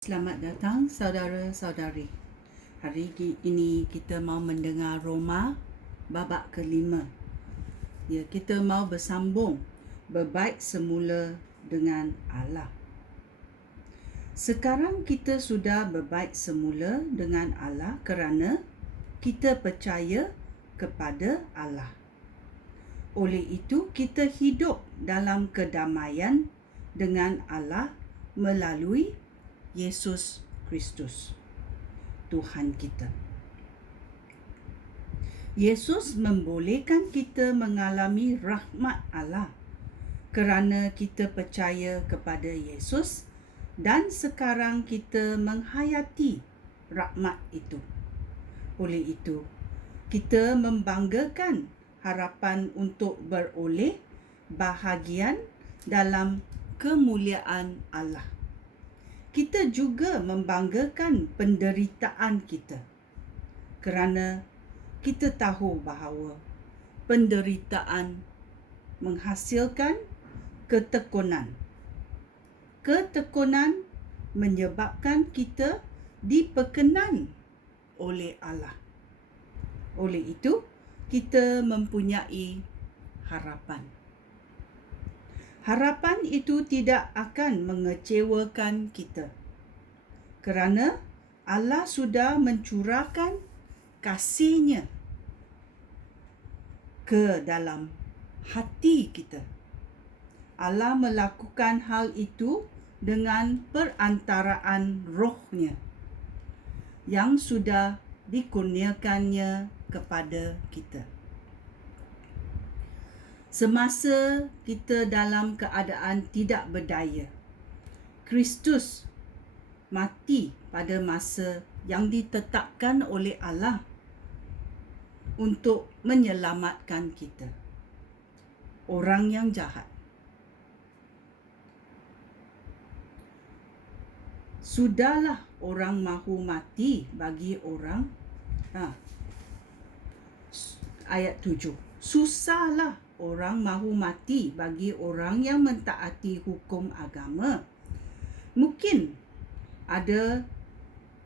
Selamat datang saudara-saudari. Hari ini kita mau mendengar Roma babak kelima. Ya, kita mau bersambung berbaik semula dengan Allah. Sekarang kita sudah berbaik semula dengan Allah kerana kita percaya kepada Allah. Oleh itu, kita hidup dalam kedamaian dengan Allah melalui Yesus Kristus, Tuhan kita. Yesus membolehkan kita mengalami rahmat Allah kerana kita percaya kepada Yesus dan sekarang kita menghayati rahmat itu. Oleh itu, kita membanggakan harapan untuk beroleh bahagian dalam kemuliaan Allah. Kita juga membanggakan penderitaan kita kerana kita tahu bahawa penderitaan menghasilkan ketekunan. Ketekunan menyebabkan kita diperkenan oleh Allah. Oleh itu, kita mempunyai harapan. Harapan itu tidak akan mengecewakan kita kerana Allah sudah mencurahkan kasih-Nya ke dalam hati kita. Allah melakukan hal itu dengan perantaraan Roh-Nya yang sudah dikurniakannya kepada kita. Semasa kita dalam keadaan tidak berdaya, Kristus mati pada masa yang ditetapkan oleh Allah untuk menyelamatkan kita, orang yang jahat. Sudahlah orang mahu mati bagi orang ayat 7. Susahlah orang mahu mati bagi orang yang mentaati hukum agama. Mungkin ada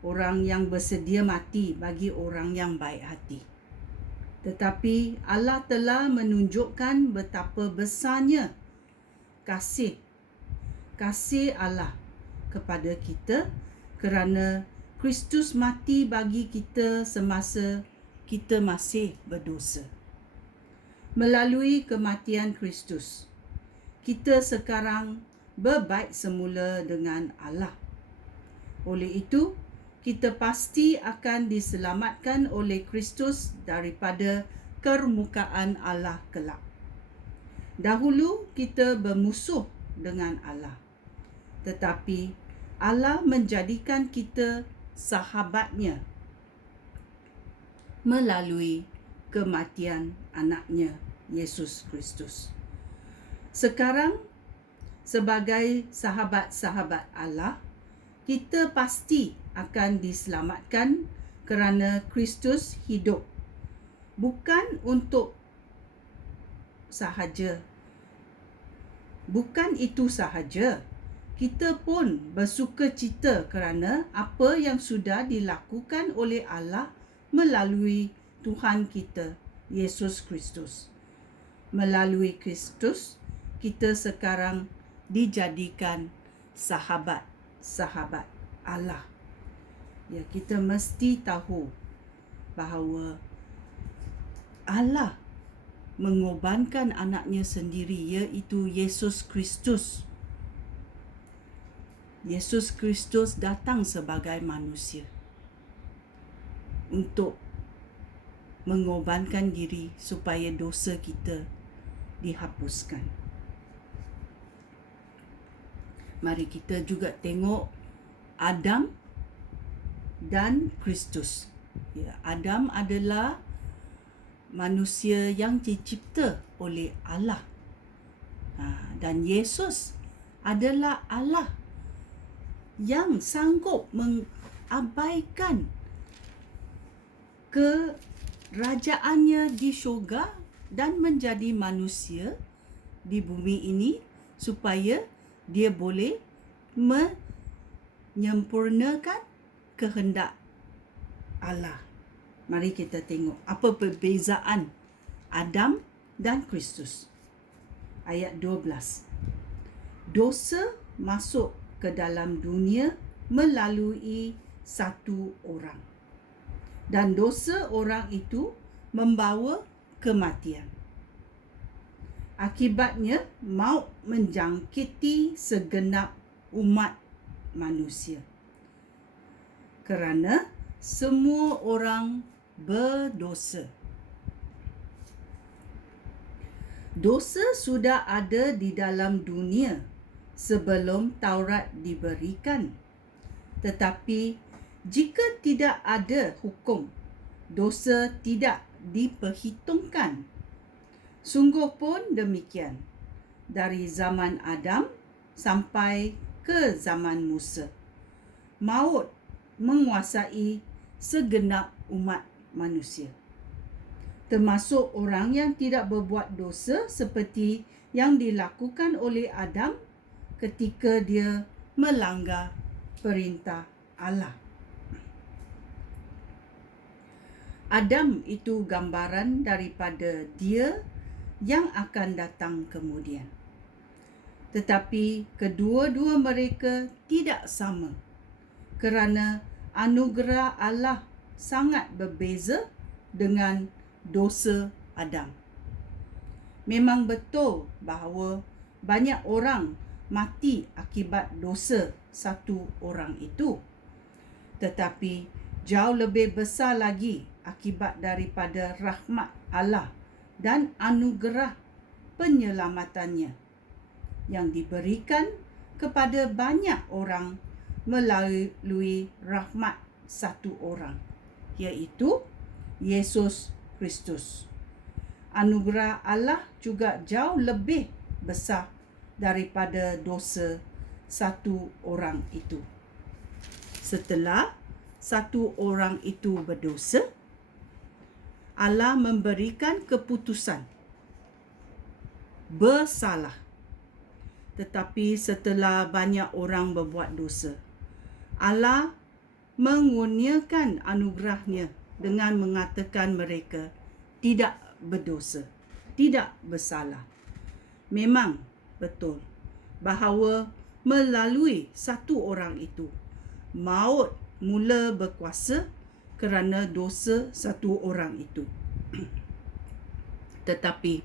orang yang bersedia mati bagi orang yang baik hati. Tetapi Allah telah menunjukkan betapa besarnya kasih Allah kepada kita kerana Kristus mati bagi kita semasa kita masih berdosa. Melalui kematian Kristus, kita sekarang berbaik semula dengan Allah. Oleh itu, kita pasti akan diselamatkan oleh Kristus daripada kemukaan Allah kelak. Dahulu kita bermusuh dengan Allah, tetapi Allah menjadikan kita sahabat-Nya melalui kematian anaknya Yesus Kristus. Sekarang, sebagai sahabat-sahabat Allah, kita pasti akan diselamatkan kerana Kristus hidup. Bukan itu sahaja, kita pun bersukacita kerana apa yang sudah dilakukan oleh Allah melalui Tuhan kita, Yesus Kristus. Melalui Kristus, kita sekarang dijadikan sahabat-sahabat Allah. Ya, kita mesti tahu bahawa Allah mengorbankan anaknya sendiri, iaitu Yesus Kristus. Yesus Kristus datang sebagai manusia untuk mengorbankan diri supaya dosa kita dihapuskan. Mari kita juga tengok Adam dan Kristus. Ya, Adam adalah manusia yang dicipta oleh Allah. Dan Yesus adalah Allah yang sanggup mengabaikan kerajaannya di syurga dan menjadi manusia di bumi ini supaya dia boleh menyempurnakan kehendak Allah. Mari kita tengok apa perbezaan Adam dan Kristus. Ayat 12. Dosa masuk ke dalam dunia melalui satu orang. Dan dosa orang itu membawa kematian. Akibatnya, maut menjangkiti segenap umat manusia. Kerana semua orang berdosa. Dosa sudah ada di dalam dunia sebelum Taurat diberikan. Tetapi jika tidak ada hukum, dosa tidak diperhitungkan. Sungguh pun demikian dari zaman Adam sampai ke zaman Musa. Maut menguasai segenap umat manusia, termasuk orang yang tidak berbuat dosa seperti yang dilakukan oleh Adam ketika dia melanggar perintah Allah. Adam itu gambaran daripada dia yang akan datang kemudian. Tetapi kedua-dua mereka tidak sama kerana anugerah Allah sangat berbeza dengan dosa Adam. Memang betul bahawa banyak orang mati akibat dosa satu orang itu. Tetapi jauh lebih besar lagi akibat daripada rahmat Allah dan anugerah penyelamatannya yang diberikan kepada banyak orang melalui rahmat satu orang, iaitu Yesus Kristus. Anugerah Allah juga jauh lebih besar daripada dosa satu orang itu. Setelah satu orang itu berdosa, Allah memberikan keputusan bersalah. Tetapi setelah banyak orang berbuat dosa, Allah mengurniakan anugerahnya dengan mengatakan mereka tidak berdosa, tidak bersalah. Memang betul bahawa melalui satu orang itu, maut mula berkuasa kerana dosa satu orang itu. Tetapi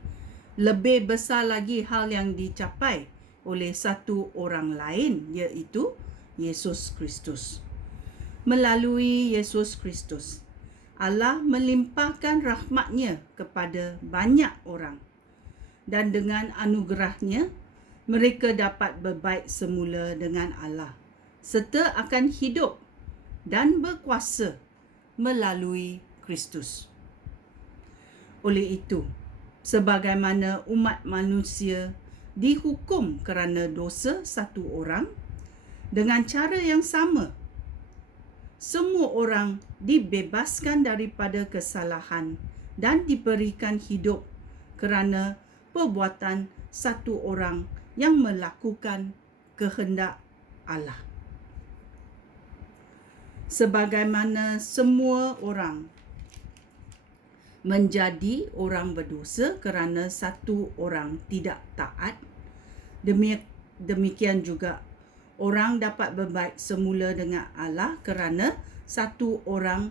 lebih besar lagi hal yang dicapai oleh satu orang lain, iaitu Yesus Kristus. Melalui Yesus Kristus, Allah melimpahkan rahmatnya kepada banyak orang. Dan dengan anugerahnya, mereka dapat berbaik semula dengan Allah, serta akan hidup dan berkuasa melalui Kristus. Oleh itu, sebagaimana umat manusia dihukum kerana dosa satu orang, dengan cara yang sama, semua orang dibebaskan daripada kesalahan dan diberikan hidup kerana perbuatan satu orang yang melakukan kehendak Allah. Sebagaimana semua orang menjadi orang berdosa kerana satu orang tidak taat, demikian juga orang dapat berbaik semula dengan Allah kerana satu orang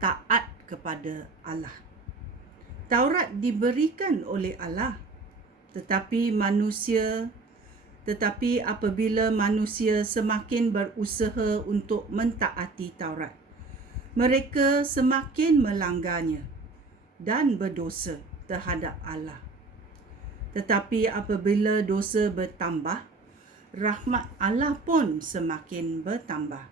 taat kepada Allah. Taurat diberikan oleh Allah, tetapi apabila manusia semakin berusaha untuk mentaati Taurat, mereka semakin melanggarnya dan berdosa terhadap Allah. Tetapi apabila dosa bertambah, rahmat Allah pun semakin bertambah.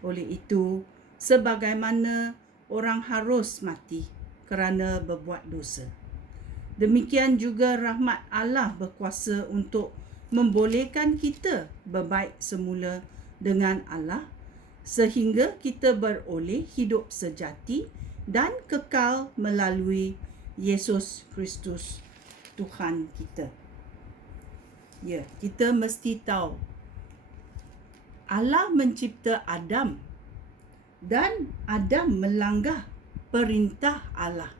Oleh itu, sebagaimana orang harus mati kerana berbuat dosa, demikian juga rahmat Allah berkuasa untuk membolehkan kita berbaik semula dengan Allah, sehingga kita beroleh hidup sejati dan kekal melalui Yesus Kristus Tuhan kita. Ya, kita mesti tahu Allah mencipta Adam dan Adam melanggar perintah Allah.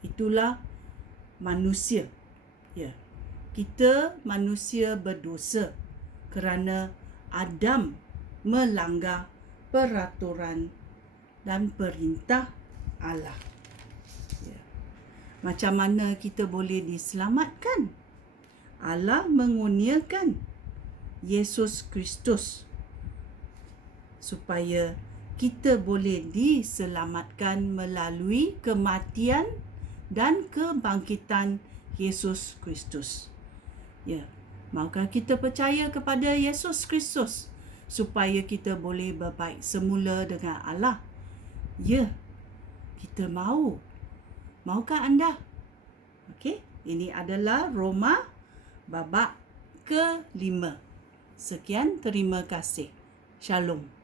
Itulah manusia. Ya. Kita manusia berdosa kerana Adam melanggar peraturan dan perintah Allah. Ya. Macam mana kita boleh diselamatkan? Allah mengurniakan Yesus Kristus supaya kita boleh diselamatkan melalui kematian dan kebangkitan Yesus Kristus. Ya, maukah kita percaya kepada Yesus Kristus supaya kita boleh berbaik semula dengan Allah? Ya, kita mahu. Maukah anda? Okey, ini adalah Roma babak ke-5. Sekian, terima kasih. Shalom.